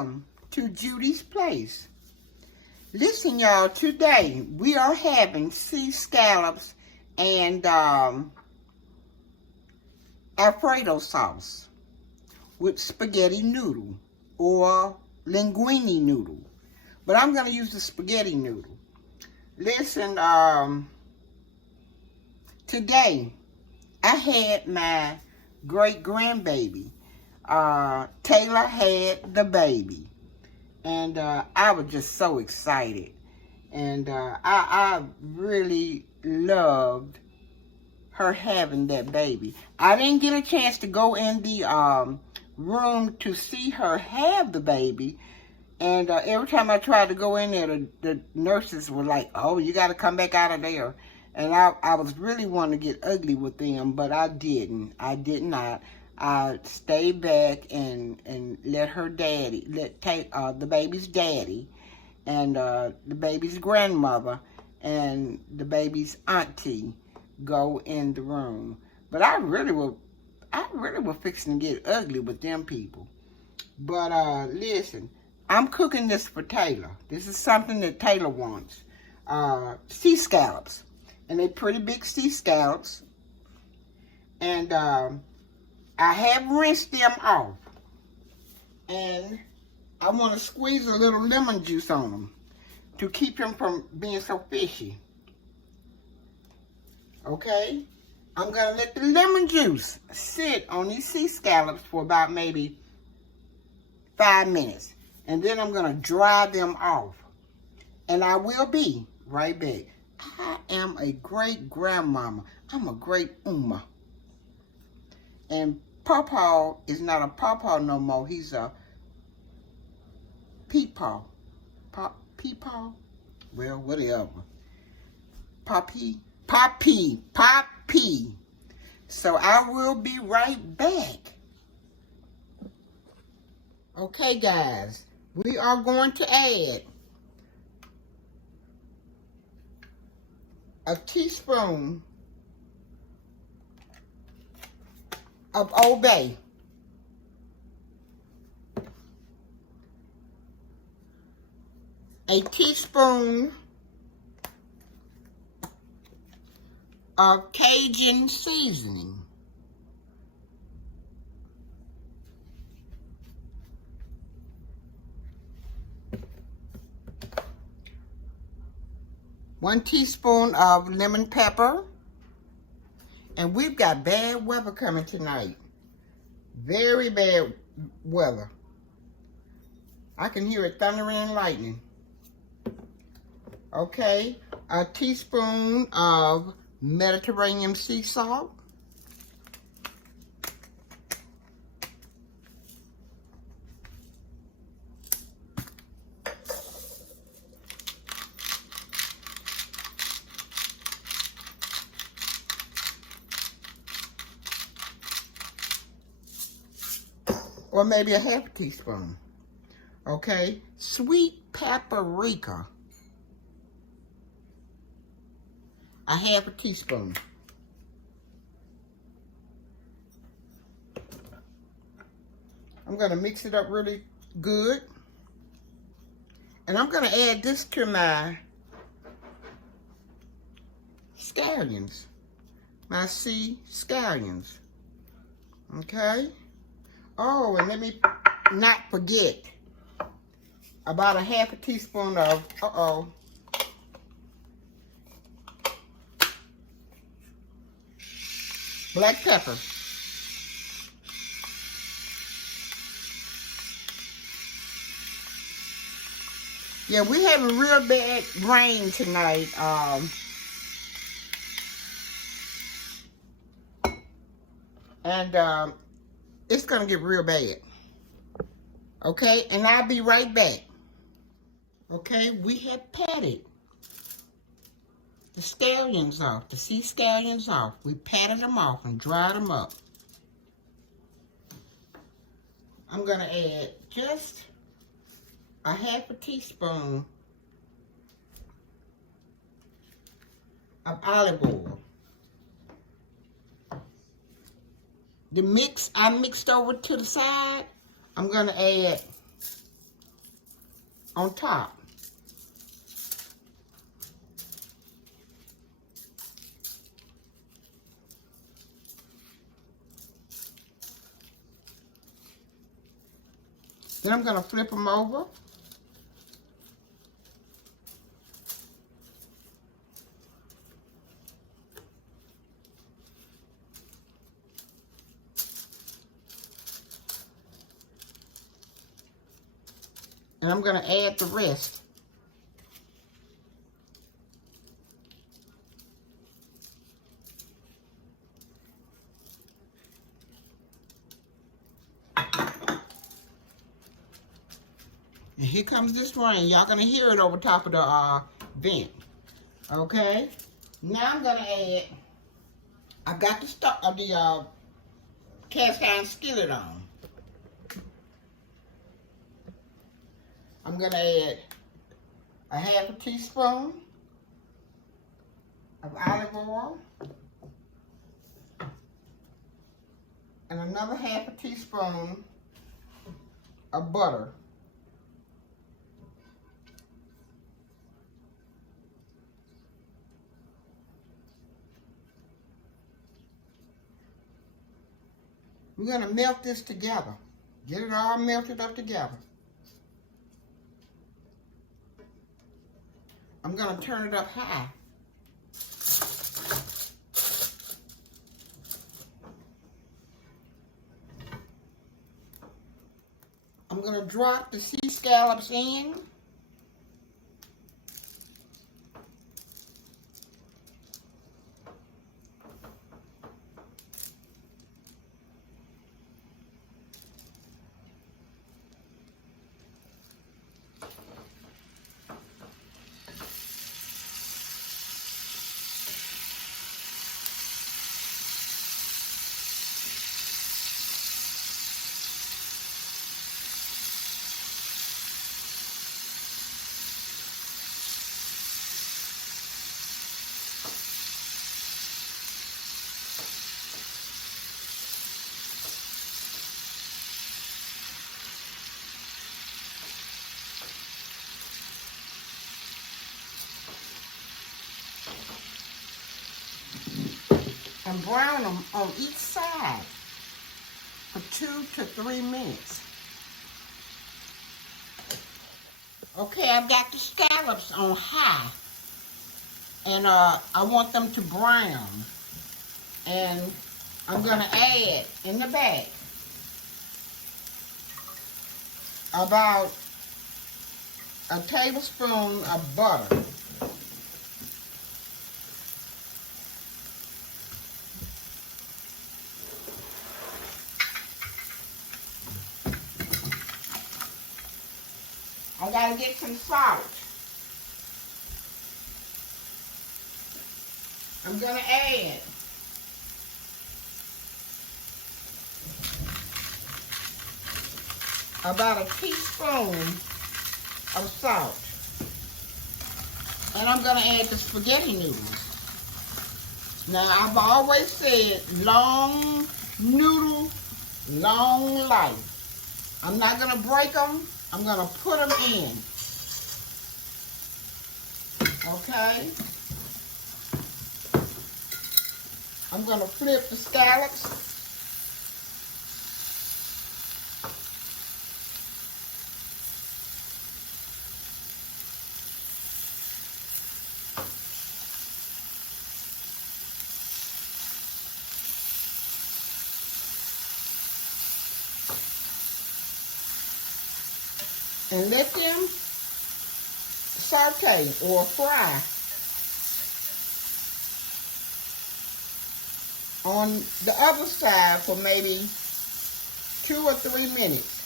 welcome to Judy's Place. Listen, y'all, today we are having sea scallops and Alfredo sauce with spaghetti noodle or linguine noodle. But I'm going to use the spaghetti noodle. Listen, today I had my great grandbaby. Taylor had the baby. And I was just so excited. And I really loved her having that baby. I didn't get a chance to go in the room to see her have the baby. And every time I tried to go in there, the nurses were like, oh, you got to come back out of there. And I was really wanting to get ugly with them, but I didn't. I did not. I stayed back and let her daddy, the baby's daddy, and the baby's grandmother, and the baby's auntie go in the room. But I really was fixing to get ugly with them people. But listen, I'm cooking this for Taylor. This is something that Taylor wants. Sea scallops. And they're pretty big sea scallops. And I have rinsed them off. And I want to squeeze a little lemon juice on them to keep them from being so fishy. Okay? I'm going to let the lemon juice sit on these sea scallops for about maybe 5 minutes. And then I'm going to dry them off. And I will be right back. I am a great grandmama. I'm a great Uma. And Pawpaw is not a Pawpaw no more. He's a Peepaw. Peepaw? Well, whatever. Poppy. So I will be right back. Okay, guys. We are going to add a teaspoon of Old Bay. A teaspoon of Cajun seasoning. One teaspoon of lemon pepper. And we've got bad weather coming tonight. Very bad weather. I can hear it thundering and lightning. Okay, a teaspoon of Mediterranean sea salt. Or maybe a half a teaspoon. Okay, sweet paprika. A half a teaspoon. I'm going to mix it up really good. And I'm going to add this to my scallions. My sea scallions. Okay? Oh, and let me not forget about a half a teaspoon of, black pepper. Yeah, we having real bad rain tonight. It's gonna get real bad. Okay, and I'll be right back. Okay, we have patted the scallions off, the sea scallions off. We patted them off and dried them up. I'm gonna add just a half a teaspoon of olive oil. The mix I mixed over to the side, I'm gonna add on top. Then I'm going to flip them over. And I'm going to add the rest. And here comes this rain. Y'all going to hear it over top of the vent. Okay? Now I'm going to add, I got the cast iron skillet on. I'm going to add a half a teaspoon of olive oil and another half a teaspoon of butter. We're going to melt this together. Get it all melted up together. I'm going to turn it up high. I'm going to drop the sea scallops in. And brown them on each side for 2 to 3 minutes. Okay, I've got the scallops on high, and I want them to brown. And I'm gonna add in the back about a tablespoon of butter. I gotta get some salt. I'm gonna add about a teaspoon of salt. And I'm gonna add the spaghetti noodles. Now, I've always said long noodle, long life. I'm not gonna break them. I'm going to put them in, okay? I'm going to flip the scallops. And let them saute or fry on the other side for maybe 2 or 3 minutes.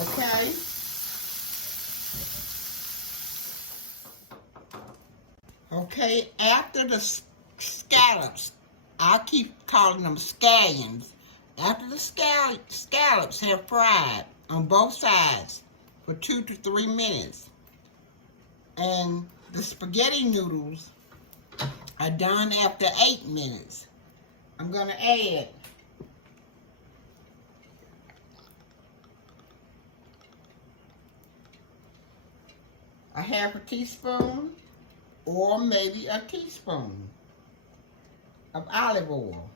Okay? Okay, after the scallops, I keep calling them scallions. After the scallops have fried on both sides for 2 to 3 minutes, and the spaghetti noodles are done after 8 minutes, I'm going to add a half a teaspoon or maybe a teaspoon of olive oil.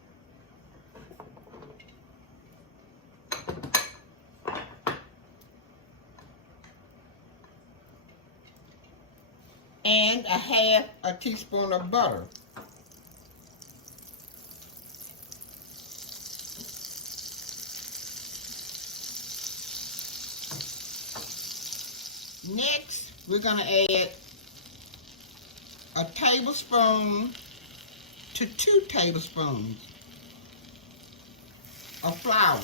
And a half a teaspoon of butter. Next, we're going to add a tablespoon to 2 tablespoons of flour.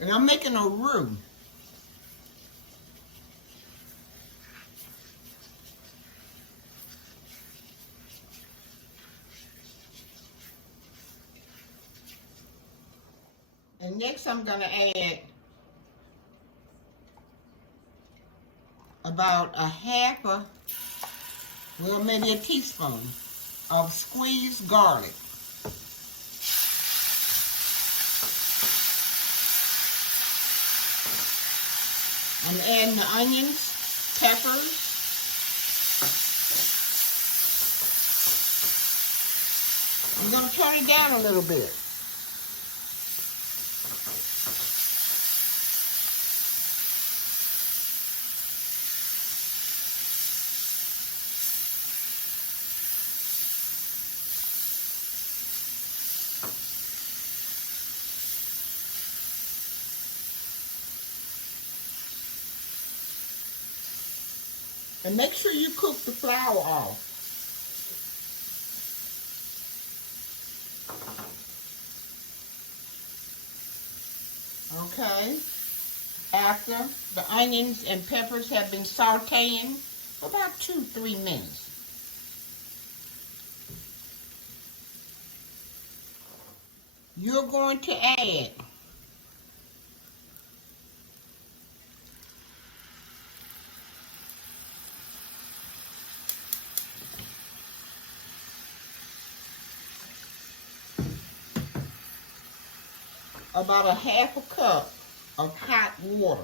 And I'm making a roux. And next I'm going to add about a half a, well, maybe a teaspoon of squeezed garlic. I'm adding the onions, peppers, I'm going to turn it down a little bit. And make sure you cook the flour off. Okay. After the onions and peppers have been sauteing for about 2-3 minutes. You're going to add about a half a cup of hot water.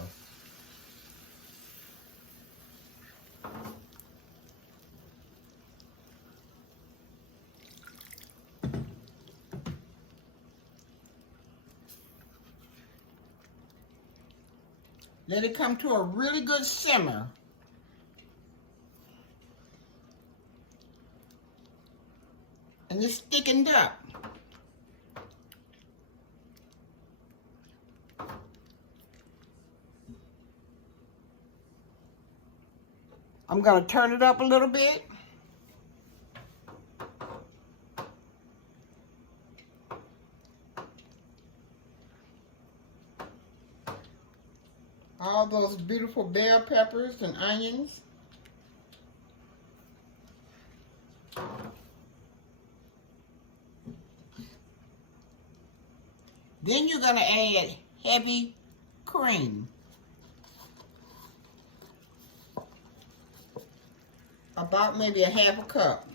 Let it come to a really good simmer. And it's thickened up. I'm going to turn it up a little bit. All those beautiful bell peppers and onions. Then you're going to add heavy cream. About maybe a half a cup.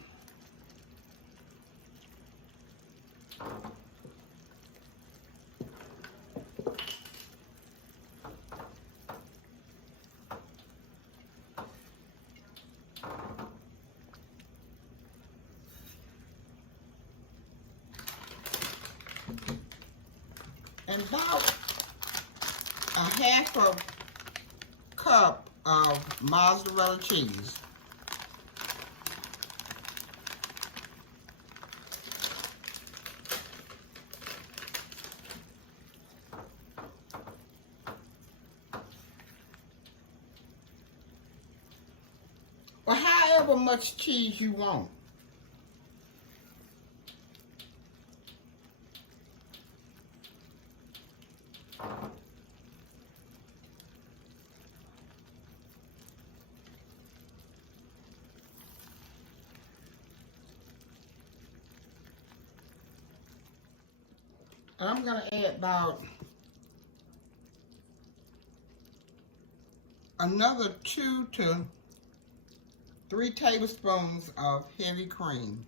And about a half a cup of mozzarella cheese. Or however much cheese you want. I'm going to add about another 2 to 3 tablespoons of heavy cream.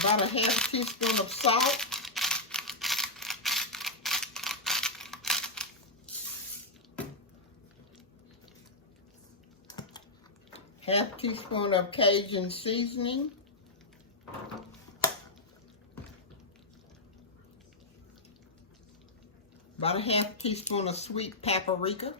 About a half teaspoon of salt. Half teaspoon of Cajun seasoning. About a half teaspoon of sweet paprika.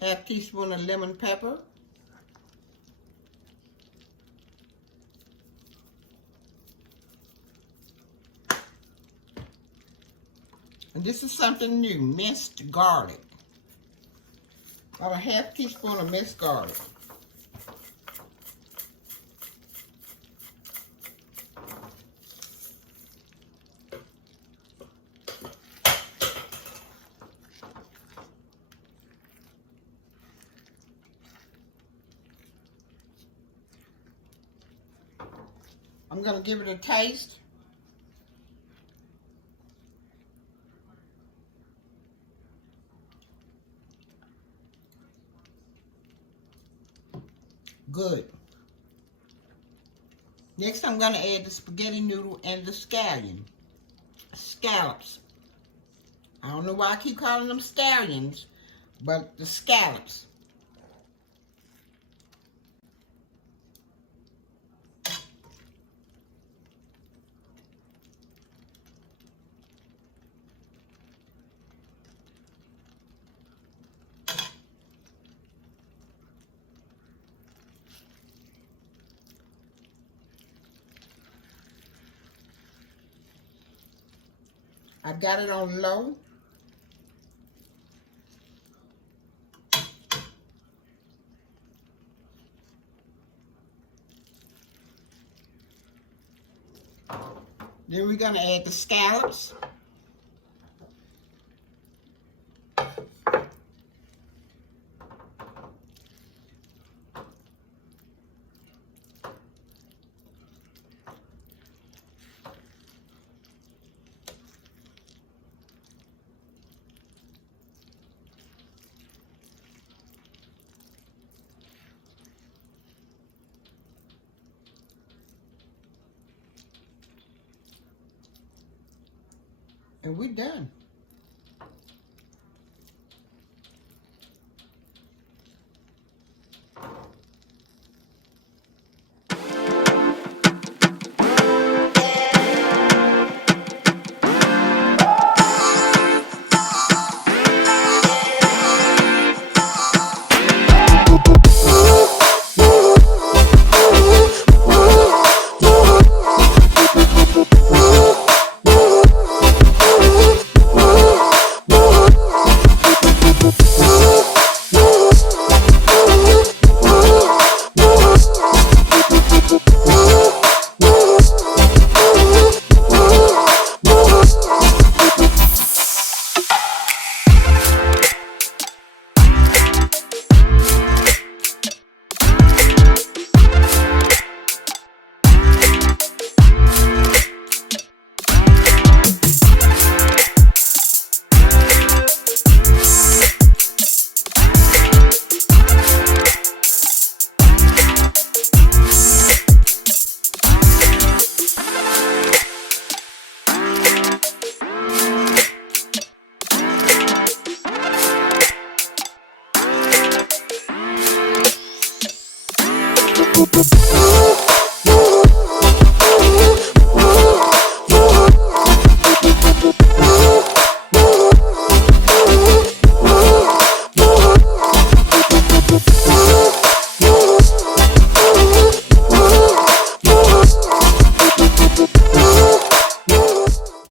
Half teaspoon of lemon pepper. And this is something new, minced garlic. About a half teaspoon of minced garlic. I'm going to give it a taste. Good. Next, I'm going to add the spaghetti noodle and the scallops. I don't know why I keep calling them scallions, but the scallops. I've got it on low. Then we're going to add the scallops. And we're done. Boop, boop.